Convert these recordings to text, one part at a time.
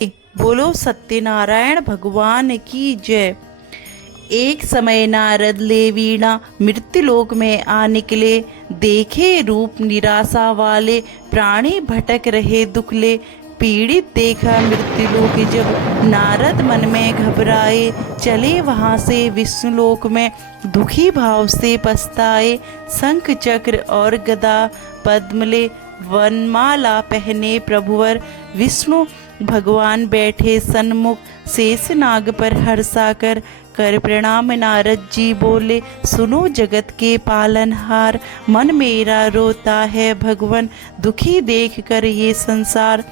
बोलो सत्यनारायण भगवान की जय। एक समय नारद ले वीणा मृत्युलोक में आ निकले। देखे रूप निराशा वाले प्राणी भटक रहे दुखले। पीड़ित देखा मृत्युलोक जब नारद मन में घबराए। चले वहां से विष्णुलोक में दुखी भाव से पछताए। शंख चक्र और गदा पद्मले वनमाला पहने प्रभुवर विष्णु भगवान बैठे सन्मुख। शेषनाग पर हर्षाकर कर प्रणाम नारद जी बोले, सुनो जगत के पालनहार, मन मेरा रोता है भगवन, दुखी देख कर ये संसार।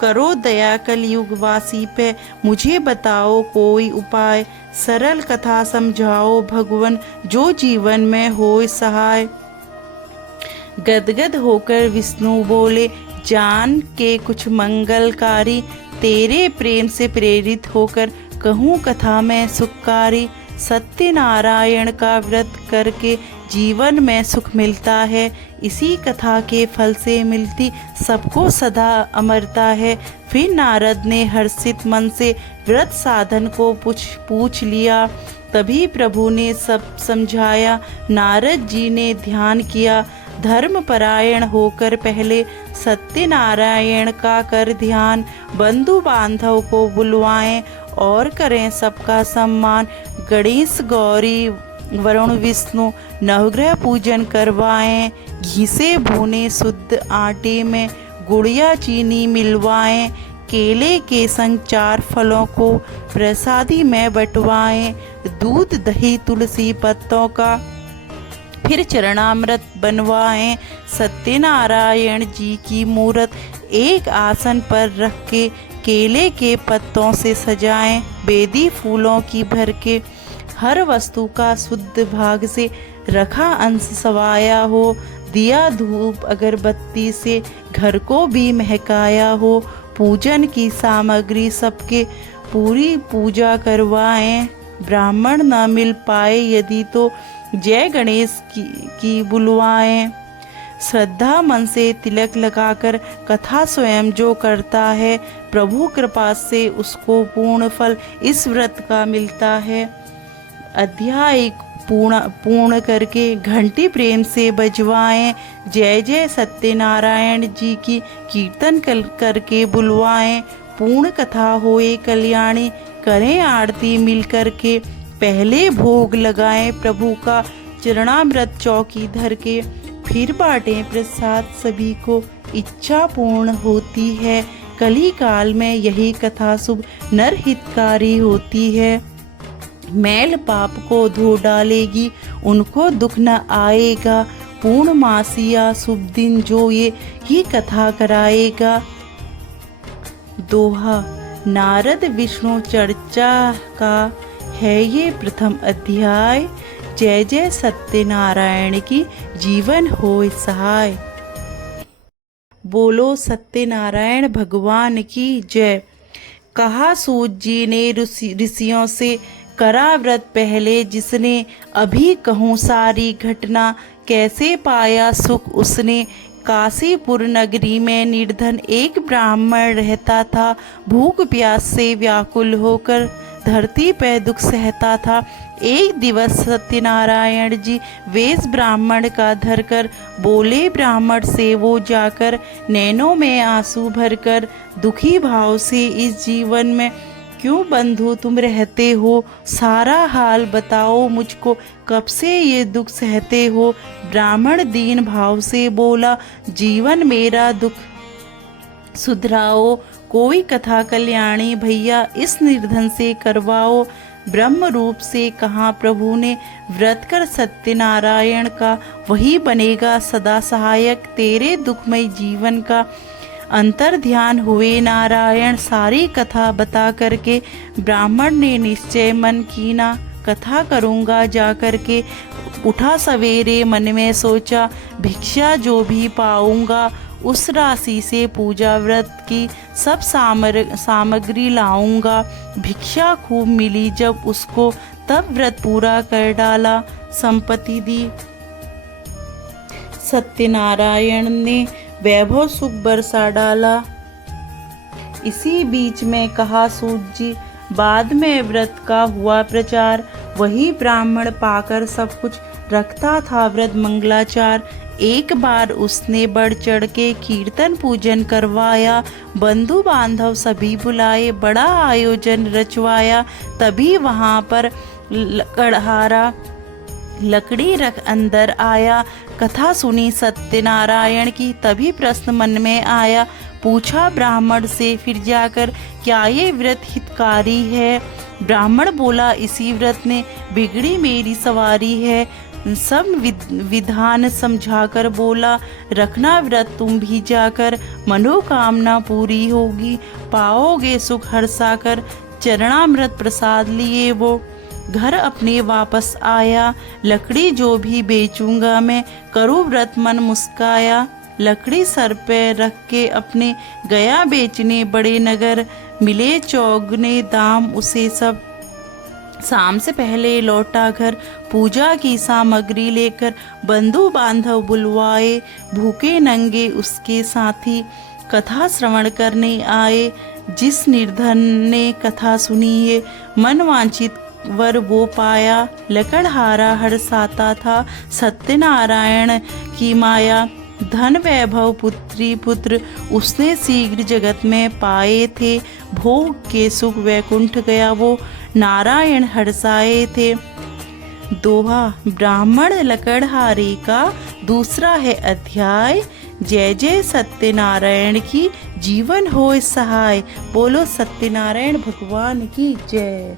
करो दया कलयुग वासी पे, मुझे बताओ कोई उपाय, सरल कथा समझाओ भगवन, जो जीवन में होए सहाय। गदगद होकर विष्णु बोले, जान के कुछ मंगलकारी, तेरे प्रेम से प्रेरित होकर कहूँ कथा में सुखकारी। सत्यनारायण का व्रत करके जीवन में सुख मिलता है, इसी कथा के फल से मिलती सबको सदा अमरता है। फिर नारद ने हर्षित मन से व्रत साधन को पूछ लिया। तभी प्रभु ने सब समझाया। नारद जी ने ध्यान किया, धर्म परायण होकर पहले सत्यनारायण का कर ध्यान। बंधु बांधव को बुलवाएं और करें सबका सम्मान। गणेश गौरी वरुण विष्णु नवग्रह पूजन करवाएं। घी से भुने शुद्ध आटे में गुड़िया चीनी मिलवाएं। केले के संग 4 फलों को प्रसादी में बंटवाएं। दूध दही तुलसी पत्तों का फिर चरणामृत बनवाएं। सत्यनारायण जी की मूर्त एक आसन पर रख के केले के पत्तों से सजाएं। बेदी फूलों की भर के हर वस्तु का शुद्ध भाग से रखा अंश सवाया हो। दिया धूप अगरबत्ती से घर को भी महकाया हो। पूजन की सामग्री सबके पूरी पूजा करवाएं। ब्राह्मण न मिल पाए यदि तो जय गणेश की बुलवाएं। श्रद्धा मन से तिलक लगाकर कथा स्वयं जो करता है, प्रभु कृपा से उसको पूर्ण फल इस व्रत का मिलता है। अध्याय पूर्ण करके घंटी प्रेम से बजवाएं। जय जय सत्यनारायण जी की कीर्तन करके बुलवाएं। पूर्ण कथा होए कल्याणी, करें आरती मिल करके। पहले भोग लगाएं प्रभु का चरणामृत चौकी धर के। फिर बाटें प्रसाद सभी को, इच्छा पूर्ण होती है। कली काल में यही कथा शुभ नर हितकारी होती है। मैल पाप को धो डालेगी, उनको दुख न आएगा। पूर्णमासिया शुभ दिन जो ये ही कथा कराएगा। दोहा। नारद विष्णु चर्चा का है ये प्रथम अध्याय। जय जय सत्यनारायण की जीवन होए सहाय। बोलो सत्यनारायण भगवान की जय। कहा सूत जी ने ऋषियों से, करा व्रत पहले जिसने, अभी कहूँ सारी घटना, कैसे पाया सुख उसने। काशीपुर नगरी में निर्धन एक ब्राह्मण रहता था। भूख प्यास से व्याकुल होकर धरती पर दुख सहता था। एक दिवस सत्यनारायण जी वेश ब्राह्मण का धरकर बोले ब्राह्मण से वो जाकर, नैनों में आंसू भरकर दुखी भाव से इस जीवन में क्यों बंधु तुम रहते हो। सारा हाल बताओ मुझको, कब से ये दुख सहते हो। ब्राह्मण दीन भाव से बोला, जीवन मेरा दुख सुधराओ। कोई कथा कल्याणी भैया इस निर्धन से करवाओ। ब्रह्म रूप से कहा प्रभु ने, व्रत कर सत्यनारायण का, वही बनेगा सदा सहायक तेरे दुखमय जीवन का। अंतर ध्यान हुए नारायण, सारी कथा बता करके। ब्राह्मण ने निश्चय मन कीना, कथा करूँगा जा करके। उठा सवेरे मन में सोचा, भिक्षा जो भी पाऊँगा उस राशि से पूजा व्रत की सब सामग्री लाऊंगा। भिक्षा खूब मिली जब उसको, तब व्रत पूरा कर डाला, संपत्ति दी। सत्यनारायण ने वैभव सुख बरसा डाला। इसी बीच में कहा सूत जी, बाद में व्रत का हुआ प्रचार। वही ब्राह्मण पाकर सब कुछ रखता था व्रत मंगलाचार। एक बार उसने बढ़ चढ़ के कीर्तन पूजन करवाया, बंधु बांधव सभी बुलाए, बड़ा आयोजन रचवाया। तभी वहाँ पर कड़हारा लकड़ी रख अंदर आया, कथा सुनी सत्यनारायण की। तभी प्रश्न मन में आया, पूछा ब्राह्मण से फिर जाकर, क्या ये व्रत हितकारी है? ब्राह्मण बोला, इसी व्रत ने बिगड़ी मेरी सवारी है। सब विधान समझाकर बोला, रखना व्रत तुम भी जाकर, मनोकामना पूरी होगी, पाओगे सुख हर्षाकर। चरणामृत प्रसाद लिए वो घर अपने वापस आया, लकड़ी जो भी बेचूंगा मैं, करूँ व्रत मन मुस्काया। लकड़ी सर पे रख के अपने गया बेचने बड़े नगर, मिले चौगने दाम उसे सब। शाम से पहले लौटा घर, पूजा की सामग्री लेकर, बंधु बांधव बुलवाए, भूखे नंगे उसके साथी कथा श्रवण करने आए। जिस निर्धन ने कथा सुनी है, मन वांछित वर वो पाया। लकड़हारा हर्षाता था सत्यनारायण की माया, धन वैभव पुत्री पुत्र उसने शीघ्र जगत में पाए थे। भोग के सुख वैकुंठ गया वो, नारायण हर्षाए थे। दोहा ब्राह्मण लकड़हारे का दूसरा है अध्याय। जय जय सत्यनारायण की, जीवन होए सहाय। बोलो सत्यनारायण भगवान की जय।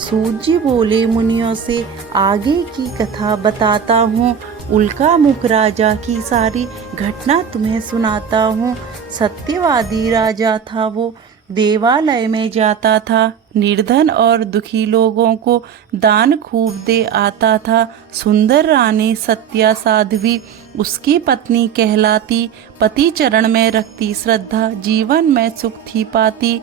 सूत जी बोले, मुनियों से आगे की कथा बताता हूँ, उल्का मुख राजा की सारी घटना तुम्हें सुनाता हूँ। सत्यवादी राजा था वो, देवालय में जाता था, निर्धन और दुखी लोगों को दान खूब दे आता था। सुंदर रानी सत्या साध्वी उसकी पत्नी कहलाती, पति चरण में रखती श्रद्धा, जीवन में सुख थी पाती।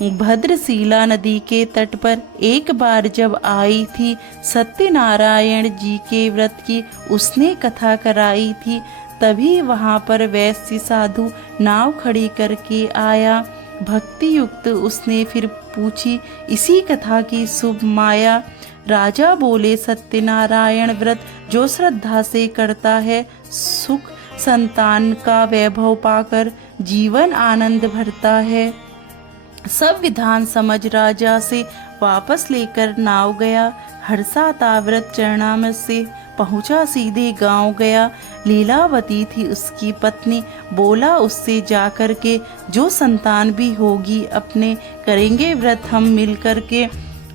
भद्रशिला नदी के तट पर एक बार जब आई थी, सत्यनारायण जी के व्रत की उसने कथा कराई थी। तभी वहाँ पर वैश्य साधु नाव खड़ी करके आया, भक्ति युक्त उसने फिर पूछी इसी कथा की शुभ माया। राजा बोले, सत्यनारायण व्रत जो श्रद्धा से करता है, सुख संतान का वैभव पाकर जीवन आनंद भरता है। सब विधान समझ राजा से वापस लेकर नाव गया, हर्षाता व्रत चरणामृत से पहुँचा सीधे गांव गया। लीलावती थी उसकी पत्नी, बोला उससे जाकर के, जो संतान भी होगी अपने, करेंगे व्रत हम मिल कर के।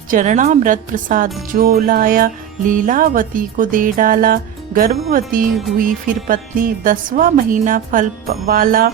चरणामृत प्रसाद जो लाया, लीलावती को दे डाला। गर्भवती हुई फिर पत्नी, 10वां महीना फल वाला।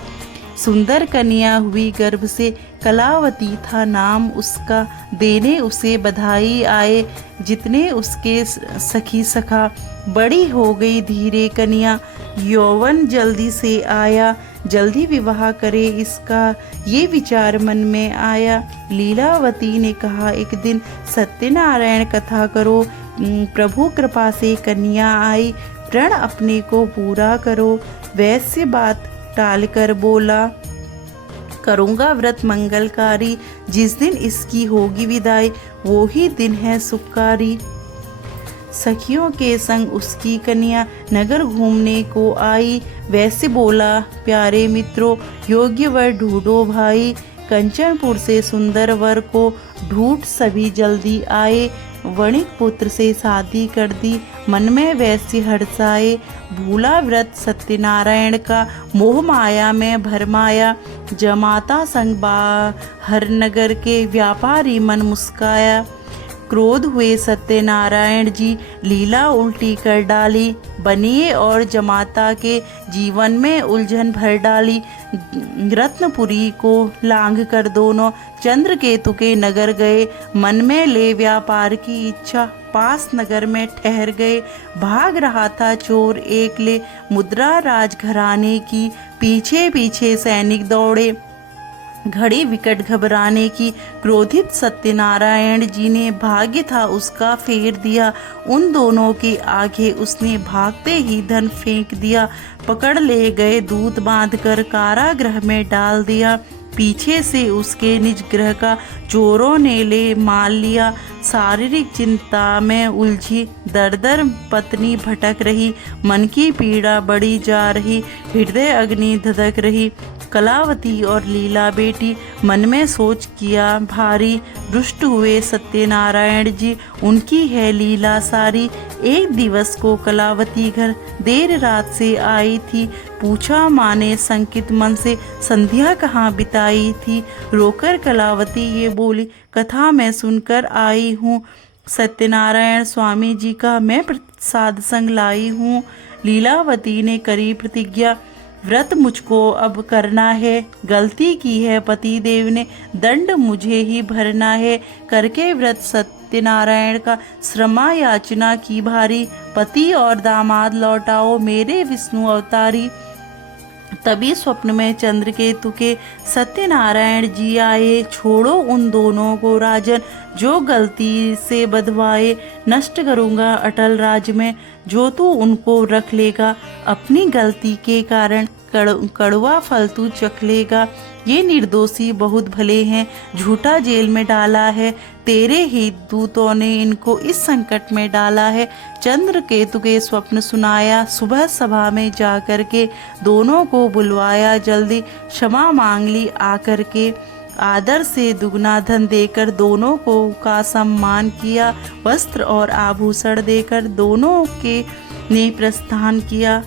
सुंदर कन्या हुई गर्भ से, कलावती था नाम उसका। देने उसे बधाई आए जितने उसके सखी सखा, बड़ी हो गई धीरे कन्या, यौवन जल्दी से आया। जल्दी विवाह करे इसका, ये विचार मन में आया। लीलावती ने कहा एक दिन, सत्यनारायण कथा करो, प्रभु कृपा से कन्या आई, प्रण अपने को पूरा करो। वैसे बात टालकर बोला, करूँगा व्रत मंगलकारी, जिस दिन इसकी होगी विदाई, वो ही दिन है सुखकारी। सखियों के संग उसकी कन्या नगर घूमने को आई। वैसे बोला, प्यारे मित्रों, योग्य वर ढूंढो भाई। कंचनपुर से सुंदर वर को ढूंढ सभी जल्दी आए। वणिक पुत्र से शादी कर दी, मन में वैसे हर्षाए। भूला व्रत सत्यनारायण का, मोह माया में भरमाया। जमाता संग बाहर नगर के, व्यापारी मन मुस्काया। क्रोध हुए सत्यनारायण जी, लीला उल्टी कर डाली। बनिए और जमाता के जीवन में उलझन भर डाली। रत्नपुरी को लांघ कर दोनों चंद्रकेतु के नगर गए। मन में ले व्यापार की इच्छा, पास नगर में ठहर गए। भाग रहा था चोर एक ले, मुद्रा राजघराने की। पीछे पीछे सैनिक दौड़े, घड़ी विकट घबराने की। क्रोधित सत्यनारायण जी ने भाग्य था उसका फेर दिया। उन दोनों के आगे उसने भागते ही धन फेंक दिया। पकड़ ले गए दूत बांधकर, कारागृह में डाल दिया। पीछे से उसके निज ग्रह का चोरों ने ले माल लिया। शारीरिक चिंता में उलझी दर दर पत्नी भटक रही, मन की पीड़ा बढ़ी जा रही, हृदय अग्नि धधक रही। कलावती और लीला बेटी मन में सोच किया भारी, रुष्ट हुए सत्यनारायण जी, उनकी है लीला सारी। एक दिवस को कलावती घर देर रात से आई थी, पूछा माँ ने संकित मन से, संध्या कहाँ बिताई थी। रोकर कलावती ये बोली, कथा मैं सुनकर आई हूँ, सत्यनारायण स्वामी जी का मैं प्रसाद संग लाई हूँ। लीलावती ने करी प्रतिज्ञा, व्रत मुझको अब करना है, गलती की है पति देव ने, दंड मुझे ही भरना है। करके व्रत सत्यनारायण का श्रमा याचना की भारी, पति और दामाद लौटाओ मेरे विष्णु अवतारी। तभी स्वप्न में चंद्रकेतु के सत्यनारायण जी आए, छोड़ो उन दोनों को राजन, जो गलती से बधवाए। नष्ट करूँगा अटल राज में, जो तू उनको रख लेगा, अपनी गलती के कारण कड़वा फल तू चख लेगा। ये निर्दोषी बहुत भले हैं, झूठा जेल में डाला है, तेरे ही दूतों ने इनको इस संकट में डाला है। चंद्रकेतु के स्वप्न सुनाया, सुबह सभा में जाकर के दोनों को बुलवाया, जल्दी क्षमा मांग ली आकर के। आदर से दुगना धन देकर दोनों को का सम्मान किया, वस्त्र और आभूषण देकर दोनों के ने प्रस्थान किया।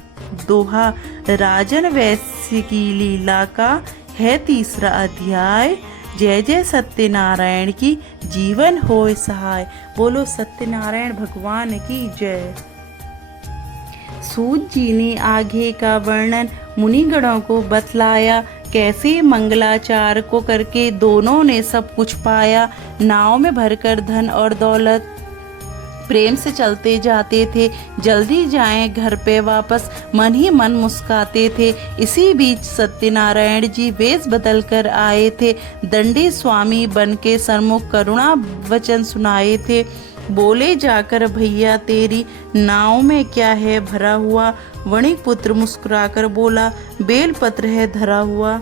दोहा राजन वैश्य की लीला का है तीसरा अध्याय। जय जय सत्यनारायण की, जीवन होय सहाय। बोलो सत्यनारायण भगवान की जय। सूत जी ने आगे का वर्णन मुनिगणों को बतलाया, कैसे मंगलाचार को करके दोनों ने सब कुछ पाया। नाव में भरकर धन और दौलत प्रेम से चलते जाते थे, जल्दी जाएं घर पे वापस, मन ही मन मुस्काते थे। इसी बीच सत्यनारायण जी वेश बदल कर आए थे, दंडी स्वामी बन के सन्मुख करुणा वचन सुनाए थे। बोले जाकर, भैया तेरी नाव में क्या है भरा हुआ। वणिक पुत्र मुस्कुराकर बोला, बेलपत्र है धरा हुआ।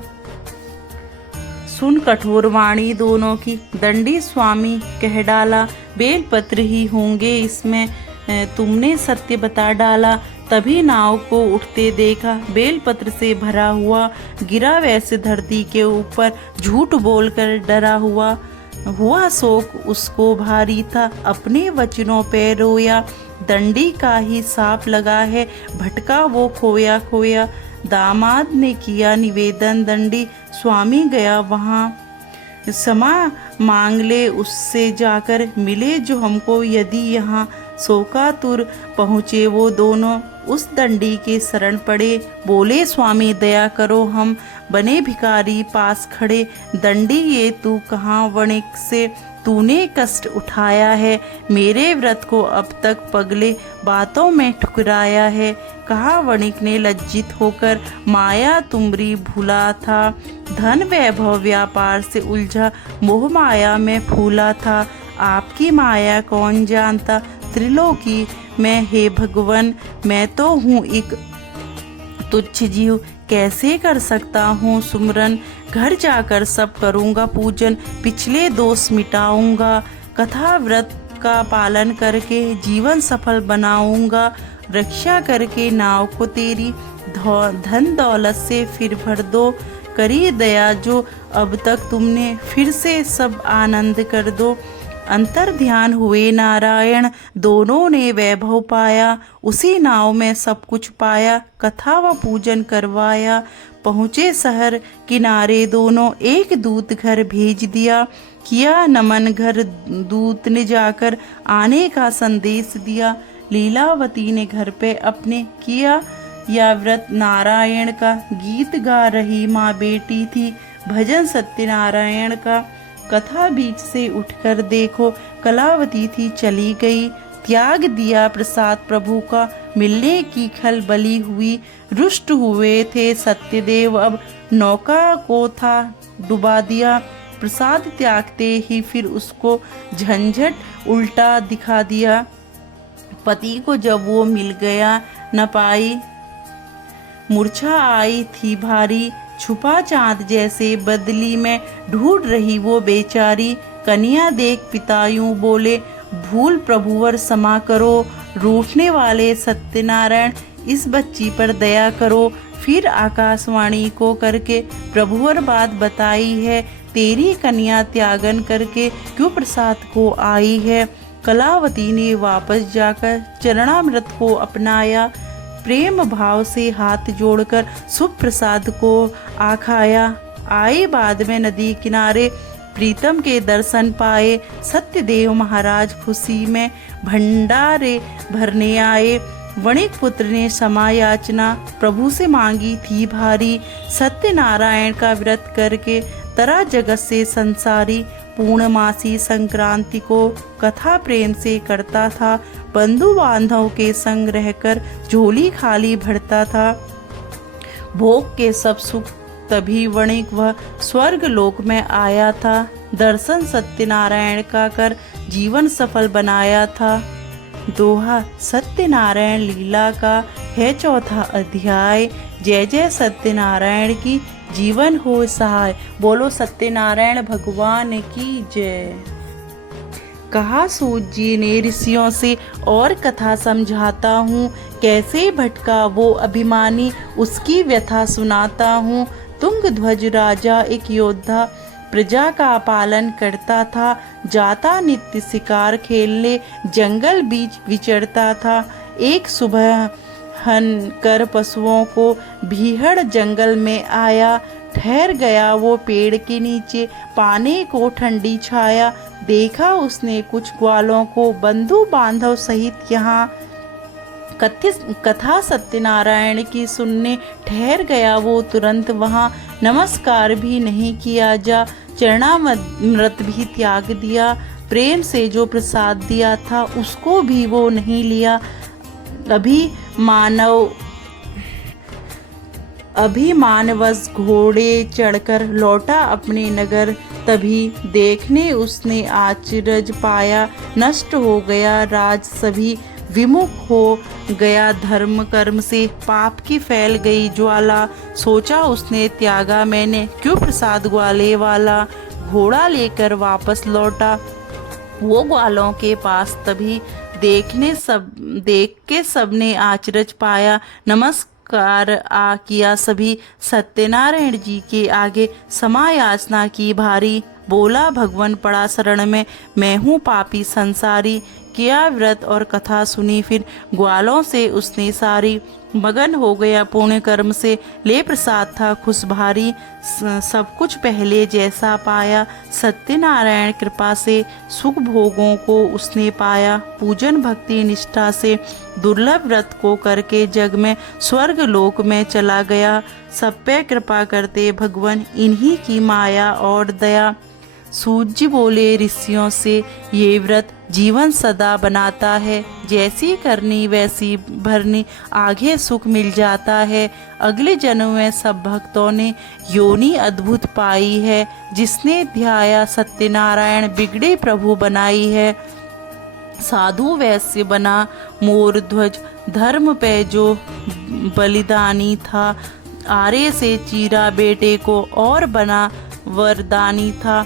सुन कठोर वाणी दोनों की, दंडी स्वामी कह डाला, बेलपत्र ही होंगे इसमें, तुमने सत्य बता डाला। तभी नाव को उठते देखा, बेलपत्र से भरा हुआ, गिरा वैसे धरती के ऊपर, झूठ बोलकर डरा हुआ। हुआ शोक उसको भारी था, अपने वचनों पे रोया, दंडी का ही साफ लगा है, भटका वो खोया खोया। दामाद ने किया निवेदन, दंडी स्वामी गया वहाँ, क्षमा मांग ले उससे जाकर, मिले जो हमको यदि यहाँ। शोकातुर पहुँचे वो दोनों, उस दंडी के शरण पड़े, बोले स्वामी दया करो, हम बने भिखारी पास खड़े। दंडी ये तू कहाँ वणिक से तूने कष्ट उठाया है, मेरे व्रत को अब तक पगले बातों में ठुकराया है। कहा वणिक ने लज्जित होकर, माया तुमरी भूला था, धन वैभव व्यापार से उलझा, मोह माया में फूला था। आपकी माया कौन जानता, त्रिलोकी में हे भगवन, मैं तो हूँ एक तुच्छ जीव, कैसे कर सकता हूँ सुमरन। घर जाकर सब करूँगा पूजन, पिछले दोष मिटाऊँगा, कथा व्रत का पालन करके जीवन सफल बनाऊँगा। रक्षा करके नाव को तेरी, धन दौलत से फिर भर दो, करी दया जो अब तक तुमने, फिर से सब आनंद कर दो। अंतर ध्यान हुए नारायण, दोनों ने वैभव पाया, उसी नाव में सब कुछ पाया, कथा व पूजन करवाया। पहुँचे शहर किनारे दोनों, एक दूत घर भेज दिया, किया नमन घर दूत ने जाकर, आने का संदेश दिया। लीलावती ने घर पे अपने किया या व्रत नारायण का, गीत गा रही माँ बेटी थी, भजन सत्यनारायण का। कथा बीच से उठकर देखो, कलावती थी चली गई, त्याग दिया प्रसाद प्रभु का, मिलने की खलबली हुई। रुष्ट हुए थे सत्यदेव, अब नौका को था डुबा दिया, प्रसाद त्यागते ही फिर उसको झंझट उल्टा दिखा दिया। पति को जब वो मिल गया न पाई, मूर्छा आई थी भारी, छुपा चांद जैसे बदली में ढूंढ रही वो बेचारी। कन्या देख पिता यूं बोले, भूल प्रभुवर क्षमा करो। रूठने वाले सत्यनारायण, इस बच्ची पर दया करो। फिर आकाशवाणी को करके प्रभुवर बात बताई है, तेरी कन्या त्यागन करके क्यों प्रसाद को आई है। कलावती ने वापस जाकर चरणामृत को अपनाया, प्रेम भाव से हाथ जोड़कर शुभ प्रसाद को आखाया। आए बाद में नदी किनारे प्रीतम के दर्शन पाए, सत्यदेव महाराज खुशी में भंडारे भरने आए। वणिक पुत्र ने क्षमा याचना प्रभु से मांगी थी भारी, सत्यनारायण का व्रत करके तरा जगत से संसारी। पूर्णमासी संक्रांति को कथा प्रेम से करता था, बंधु बांधव के संग रहकर झोली खाली भरता था। भोग के सब सुख तभी वणिक वह स्वर्ग लोक में आया था, दर्शन सत्यनारायण का कर जीवन सफल बनाया था। दोहा सत्यनारायण लीला का है चौथा अध्याय। जय जय सत्यनारायण की, जीवन हो सहाय। बोलो सत्यनारायण भगवान की जय। कहा सूत जी ने ऋषियों से, और कथा समझाता हूँ, कैसे भटका वो अभिमानी उसकी व्यथा सुनाता हूँ। तुंगध्वज राजा एक योद्धा प्रजा का पालन करता था, जाता नित्य शिकार खेलने जंगल बीच विचरता था। एक सुबह हन कर पशुओं को भीहड़ जंगल में आया, ठहर गया वो पेड़ के नीचे पाने को ठंडी छाया। देखा उसने कुछ ग्वालों को बंधु बांधव सहित यहाँ, कथा सत्यनारायण की सुनने ठहर गया वो तुरंत वहाँ। नमस्कार भी नहीं किया जा, चरणामृत भी त्याग दिया, प्रेम से जो प्रसाद दिया था उसको भी वो नहीं लिया। अभिमानवश घोड़े चढ़कर लौटा अपने नगर, तभी देखने उसने आचरज पाया, नष्ट हो गया राज सभी, विमुख हो गया धर्म कर्म से, पाप की फैल गई ज्वाला। सोचा उसने त्यागा मैंने क्यों प्रसाद ग्वाले वाला, घोड़ा लेकर वापस लौटा वो ग्वालों के पास, तभी देख के सबने आचरज पाया, नमस्कार किया सभी, सत्यनारायण जी के आगे क्षमा याचना की भारी। बोला भगवान पड़ा शरण में, मैं हूँ पापी संसारी। किया व्रत और कथा सुनी फिर ग्वालों से उसने सारी, मगन हो गया पुण्य कर्म से, ले प्रसाद था खुश भारी। सब कुछ पहले जैसा पाया, सत्यनारायण कृपा से सुख भोगों को उसने पाया। पूजन भक्ति निष्ठा से दुर्लभ व्रत को करके जग में स्वर्ग लोक में चला गया। सब पे कृपा करते भगवान, इन्हीं की माया और दया। सूत जी बोले ऋषियों से, ये व्रत जीवन सदा बनाता है, जैसी करनी वैसी भरनी, आगे सुख मिल जाता है। अगले जन्म में सब भक्तों ने योनि अद्भुत पाई है, जिसने ध्याया सत्यनारायण बिगड़े प्रभु बनाई है। साधु वैश्य बना मोर ध्वज, धर्म पे जो बलिदानी था, आरे से चीरा बेटे को और बना वरदानी था।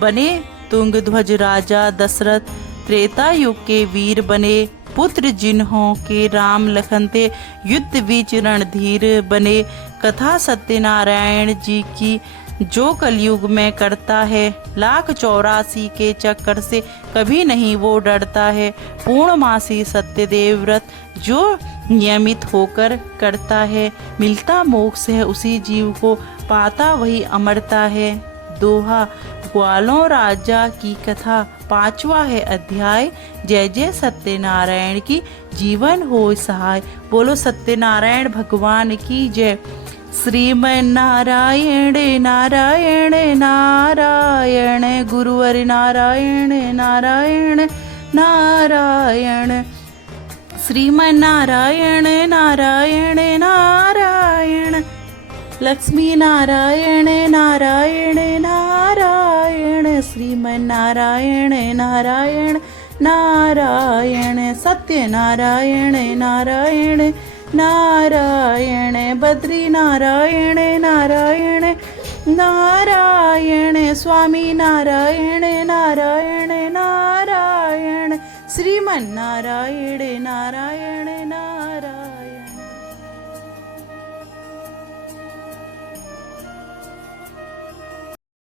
बने तुंगध्वज राजा दशरथ, त्रेता युग के वीर बने, पुत्र जिन्हों के राम लखन थे, युद्ध बीच रणधीर बने। कथा सत्यनारायण जी की जो कलयुग में करता है, 1,84 के चक्कर से कभी नहीं वो डरता है। पूर्णमासी सत्यदेव व्रत जो नियमित होकर करता है, मिलता मोक्ष है उसी जीव को, पाता वही अमरता है। दोहा ग्वालों राजा की कथा, 5वां है अध्याय। जय जय सत्यनारायण की, जीवन हो सहाय। बोलो सत्यनारायण भगवान की जय। श्रीमन नारायण नारायण नारायण, गुरुवर नारायण नारायण नारायण, श्रीमन नारायण नारायण नारायण, लक्ष्मी नारायण नारायण नारायण, श्रीमन नारायण नारायण नारायण, सत्य नारायण नारायण नारायण बद्री नारायण नारायण नारायण स्वामी नारायण नारायण नारायण श्रीमन नारायण नारायण